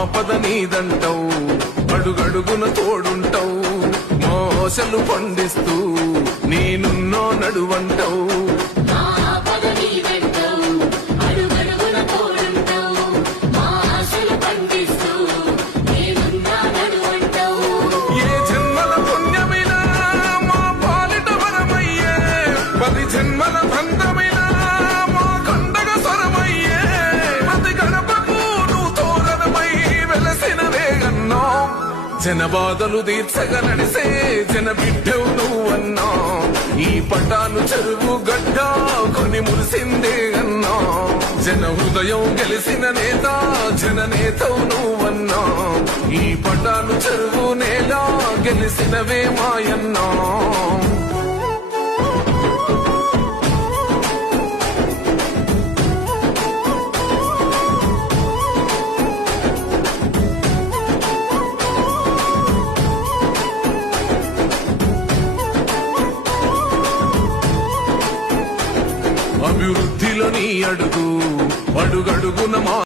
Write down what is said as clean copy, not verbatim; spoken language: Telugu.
ఆపద నీదంటావు, అడుగడుగున తోడుంటావు, మా ఆశలు పండిస్తూ నేనున్నో నడువంటావు. ఏ జన్మల పుణ్యమినా మా పాలిట వరమయ్యే, 10 జన్మల బంధమినా మా కండగ స్వరమయ్యే, ప్రతి గడపకు నువ్వు తోరణమై వెలసినవే అన్నా. జన బాధలు తీర్చగా నడిసే జన బిడ్డవు నువ్వన్నా. ఈ పటాను చెరువు గడ్డ కొని మురిసిందే అన్నా. జన హృదయం గెలిసిన నేత జన నేతవు నువ్వన్నా. ఈ పటాను చెరువు నేల గెలిసినవే మాయన్నా. అభివృద్ధిలో నీ అడుగు అడుగడుగున మా